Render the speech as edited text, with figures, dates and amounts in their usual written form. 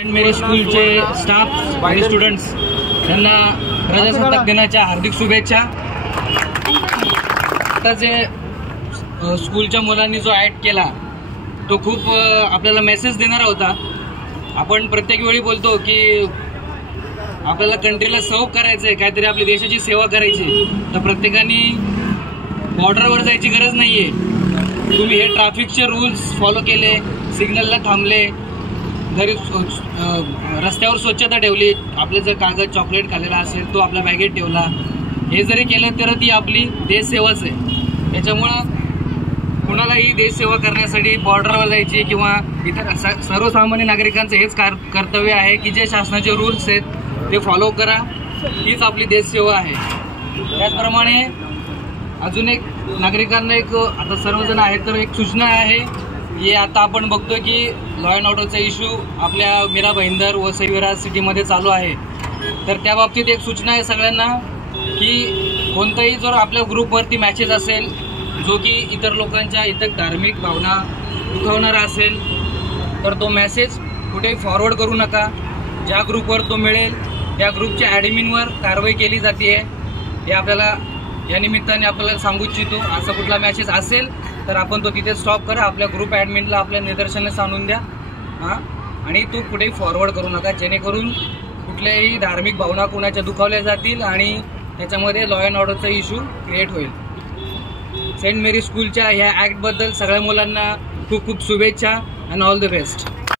Saint मेरी स्कूलचे staff आणि students यांना प्रजासत्ताक दिनाच्या हार्दिक शुभेच्छा। आता जे स्कूलच्या मुलांनी जो ॲक्ट केला तो खूप आपल्याला मेसेज देणारा होता। आपण प्रत्येक वेळी बोलतो की आपल्याला कंट्रीला सर्व करायचं आहे, काहीतरी आपल्या देशाची सेवा करायची, तर प्रत्येकाने बॉर्डरवर जायची गरज नाहीये। तुम्ही हे ट्रॅफिकचे रूल्स फॉलो केले, सिग्नलला थांबले, घरी रस्त्यावर स्वच्छता ठेवली, आपले जर कागद चॉकलेट खाल्लेला असेल तो आपल्या बॅगेत ठेवला, हे जरी केलं तर ती आपली देशसेवाच आहे। त्याच्यामुळं कुणालाही देशसेवा करण्यासाठी बॉर्डरवर जायची किंवा इतर सर्वसामान्य नागरिकांचं हेच कर्तव्य आहे की जे शासनाचे रूल्स आहेत ते फॉलो करा, हीच आपली देशसेवा आहे। त्याचप्रमाणे अजून एक नागरिकांना एक आता सर्वजण आहेत तर एक सूचना आहे, हे आता आपण बघतोय की लॉ अँड ऑर्डरचा इश्यू आपल्या मीरा भाईंदर व विराज सिटीमध्ये चालू आहे। तर त्या बाबतीत एक सूचना आहे सगळ्यांना की कोणताही जर आपल्या ग्रुपवरती मॅसेज असेल जो की इतर लोकांच्या इतर धार्मिक भावना दुखावणारा असेल तर तो मेसेज कुठेही फॉरवर्ड करू नका। ज्या ग्रुपवर तो मिळेल त्या ग्रुपच्या ॲडमिनवर कारवाई केली जाते। हे आपल्याला या निमित्ताने आपल्याला सांगू इच्छितो। असा कुठला मेसेज असेल तर आपण तो तिथे स्टॉप करा, आपल्या ग्रुप ॲडमिनला आपल्या निदर्शनास आणून द्या आणि तो कुठेही फॉरवर्ड करू नका, जेणेकरून कुठल्याही धार्मिक भावना कुणाच्या दुखावल्या जातील आणि त्याच्यामध्ये लॉ अँड ऑर्डरचा इश्यू क्रिएट होईल। सेंट मेरी स्कूलच्या ह्या ॲक्टबद्दल सगळ्या मुलांना खूप खूप शुभेच्छा अँड ऑल द बेस्ट।